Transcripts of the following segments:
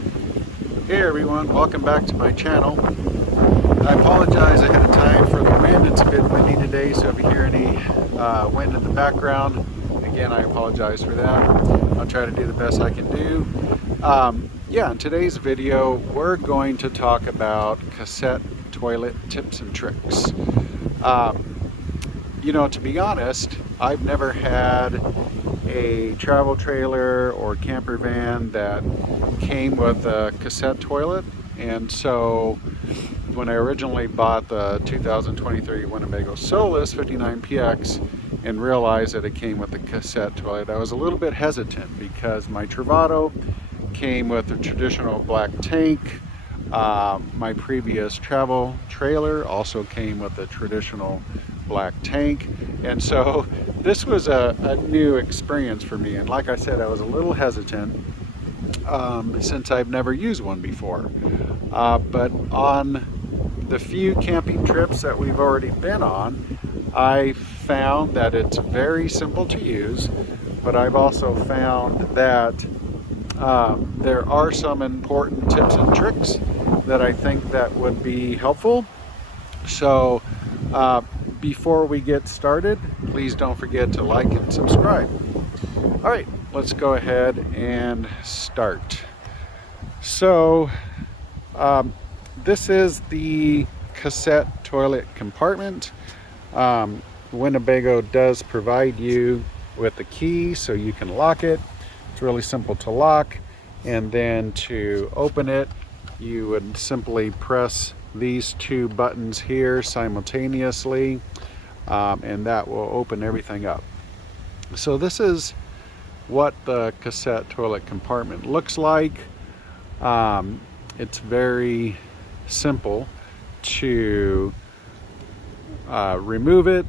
Hey everyone, welcome back to my channel. I apologize ahead of time for the wind. It's a bit windy today, so if you hear any wind in the background, again, I apologize for that. I'll try to do the best I can do. In today's video, we're going to talk about cassette toilet tips and tricks. To be honest, I've never had a travel trailer or camper van that came with a cassette toilet, and so when I originally bought the 2023 Winnebago Solis 59PX and realized that it came with a cassette toilet, I was a little bit hesitant because my Travato came with a traditional black tank. My previous travel trailer also came with a traditional black tank, and so this was a new experience for me, and like I said, I was a little hesitant since I've never used one before, but on the few camping trips that we've already been on, I found that it's very simple to use, but I've also found that there are some important tips and tricks that I think that would be helpful. So before we get started, please don't forget to like and subscribe. All right, let's go ahead and start. So this is the cassette toilet compartment. Winnebago does provide you with a key so you can lock it. It's really simple to lock, and then to open it, you would simply press these two buttons here simultaneously, and that will open everything up. So this is what the cassette toilet compartment looks like. It's very simple to remove it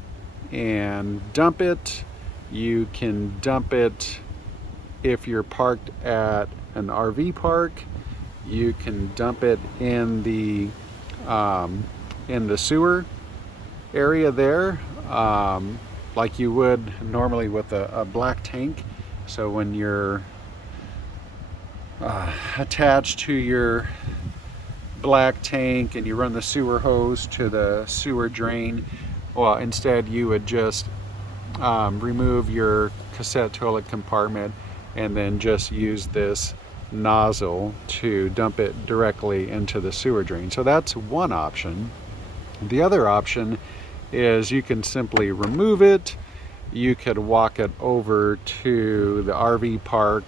and dump it. You can dump it if you're parked at an RV park. You can dump it in the sewer area there, like you would normally with a black tank. So when you're attached to your black tank and you run the sewer hose to the sewer drain, well, instead you would just remove your cassette toilet compartment and then just use this nozzle to dump it directly into the sewer drain. So that's one option. The other option is you can simply remove it. You could walk it over to the RV park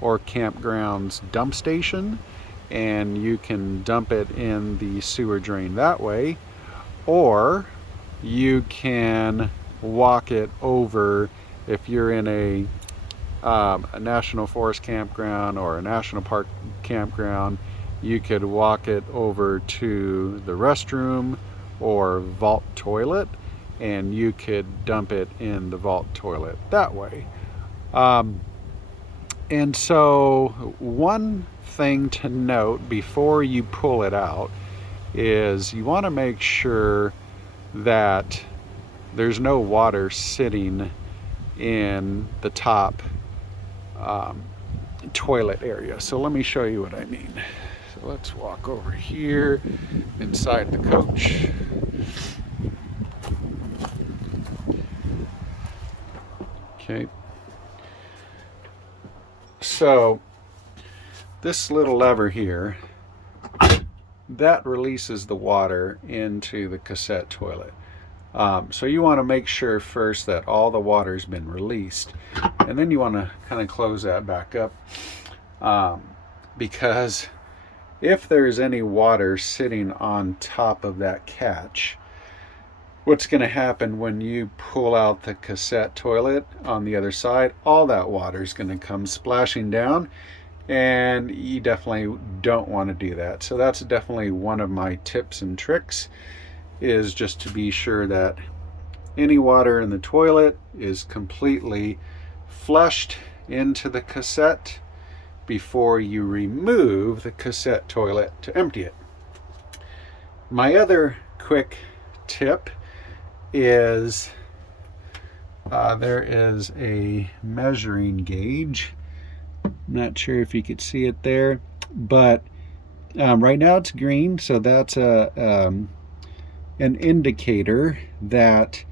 or campground's dump station, and you can dump it in the sewer drain that way, or you can walk it over if you're in a national forest campground or a national park campground. You could walk it over to the restroom or vault toilet, and you could dump it in the vault toilet that way. And so one thing to note before you pull it out is you want to make sure that there's no water sitting in the top toilet area. So let me show you what I mean. So let's walk over here inside the coach. Okay. So this little lever here, that releases the water into the cassette toilet. So you want to make sure first that all the water's been released, and then you want to kind of close that back up, because if there's any water sitting on top of that catch, what's going to happen when you pull out the cassette toilet on the other side, all that water is going to come splashing down, and you definitely don't want to do that. So that's definitely one of my tips and tricks, is just to be sure that any water in the toilet is completely flushed into the cassette before you remove the cassette toilet to empty it. My other quick tip is there is a measuring gauge. I'm not sure if you could see it there. But right now it's green, so that's an indicator that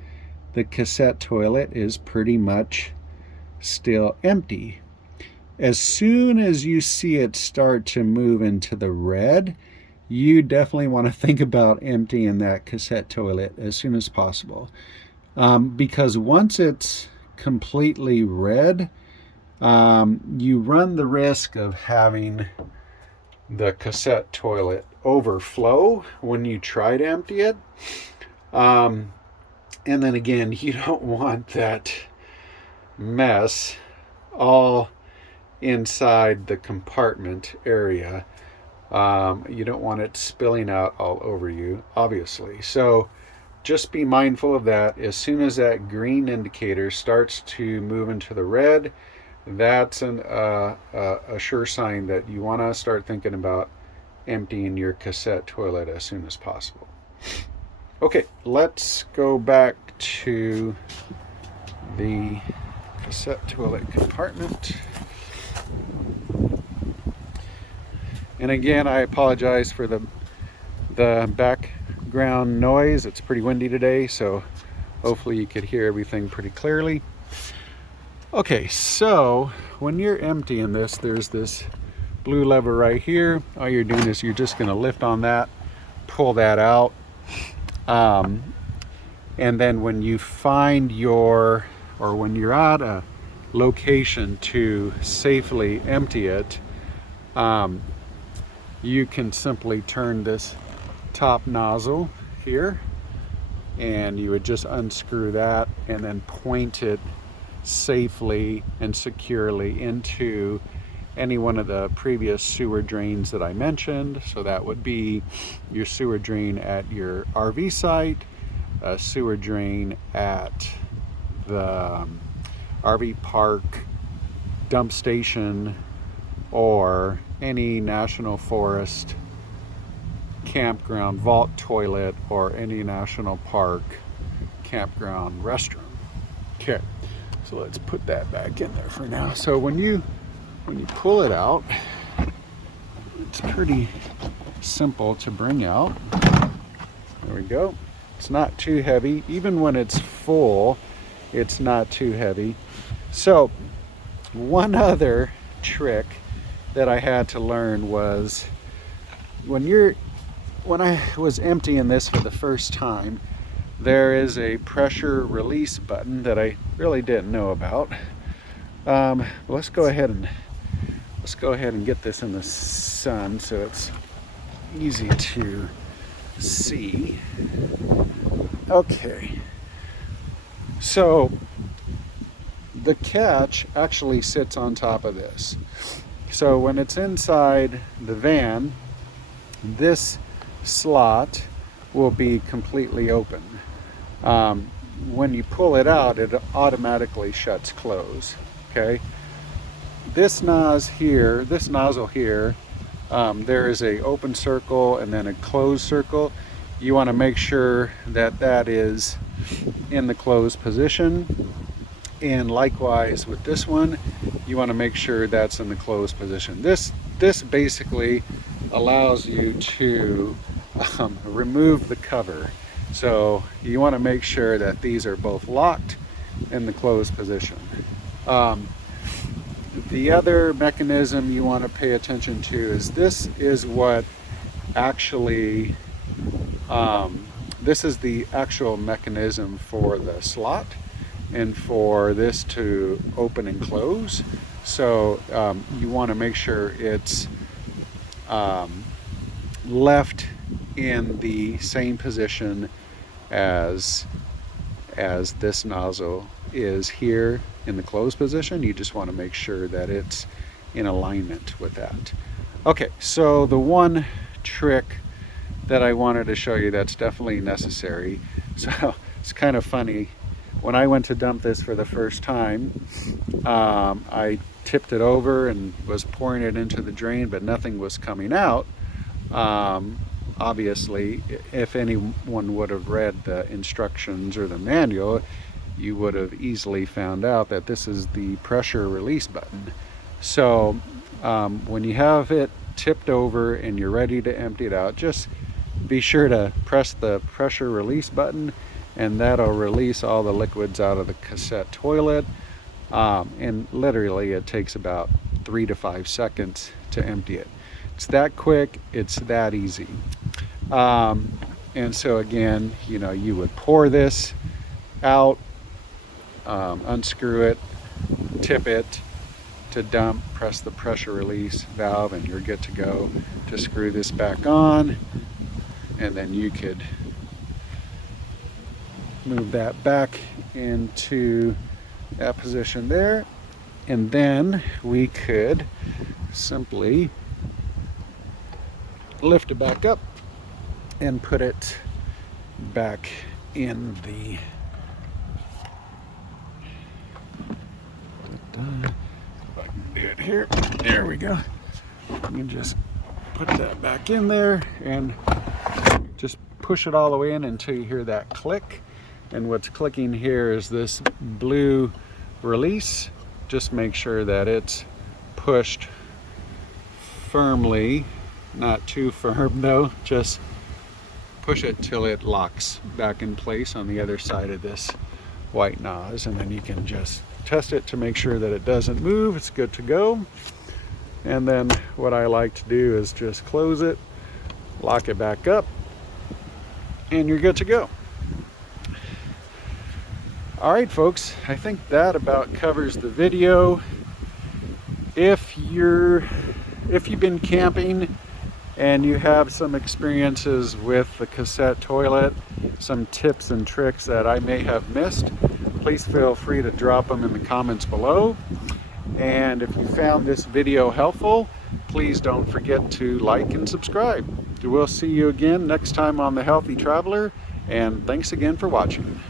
the cassette toilet is pretty much still empty. As soon as you see it start to move into the red, you definitely want to think about emptying that cassette toilet as soon as possible. Because once it's completely red, you run the risk of having the cassette toilet overflow when you try to empty it. And then again, you don't want that mess all inside the compartment area. You don't want it spilling out all over you, obviously. So just be mindful of that. As soon as that green indicator starts to move into the red, that's a sure sign that you want to start thinking about emptying your cassette toilet as soon as possible. Okay, let's go back to the cassette toilet compartment. And again, I apologize for the background noise. It's pretty windy today, so hopefully you could hear everything pretty clearly. Okay, so when you're emptying this, there's this blue lever right here. All you're doing is you're just going to lift on that, pull that out, and then when you find when you're at a location to safely empty it, you can simply turn this top nozzle here, and you would just unscrew that and then point it safely and securely into any one of the previous sewer drains that I mentioned. So that would be your sewer drain at your RV site, a sewer drain at the RV park, dump station, or any national forest campground vault toilet, or any national park campground restroom. Okay, so let's put that back in there for now. So when you pull it out, it's pretty simple to bring out. There we go. It's not too heavy. Even when it's full, it's not too heavy. So one other trick that I had to learn was when I was emptying this for the first time, there is a pressure release button that I really didn't know about. Let's go ahead and get this in the sun so it's easy to see. Okay, so the catch actually sits on top of this. So when it's inside the van, this slot will be completely open. When you pull it out, it automatically shuts close. Okay. This nozzle here, there is a open circle and then a closed circle. You want to make sure that that is in the closed position. And likewise with this one, you want to make sure that's in the closed position. This basically allows you to remove the cover. So you want to make sure that these are both locked in the closed position. The other mechanism you want to pay attention to is this is what actually, this is the actual mechanism for the slot and for this to open and close. So you want to make sure it's left in the same position as this nozzle is here in the closed position. You just want to make sure that it's in alignment with that. Okay, so the one trick that I wanted to show you that's definitely necessary. So it's kind of funny. When I went to dump this for the first time, I tipped it over and was pouring it into the drain, but nothing was coming out. Obviously, if anyone would have read the instructions or the manual, you would have easily found out that this is the pressure release button. So when you have it tipped over and you're ready to empty it out, just be sure to press the pressure release button, and that'll release all the liquids out of the cassette toilet. And literally it takes about 3 to 5 seconds to empty it. It's that quick, it's that easy. And so again, you know, you would pour this out, unscrew it, tip it to dump, press the pressure release valve, and you're good to go to screw this back on. And then you could move that back into that position there, and then we could simply lift it back up and put it back in the if I can do it here. There we go. You can just put that back in there and just push it all the way in until you hear that click. And what's clicking here is this blue release. Just make sure that it's pushed firmly, not too firm though, just push it till it locks back in place on the other side of this white nose, and then you can just test it to make sure that it doesn't move. It's good to go. And then what I like to do is just close it, lock it back up, and you're good to go. All right, folks, I think that about covers the video. If you've been camping and you have some experiences with the cassette toilet, some tips and tricks that I may have missed, please feel free to drop them in the comments below. And if you found this video helpful, please don't forget to like and subscribe. We'll see you again next time on The Healthy Traveler, and thanks again for watching.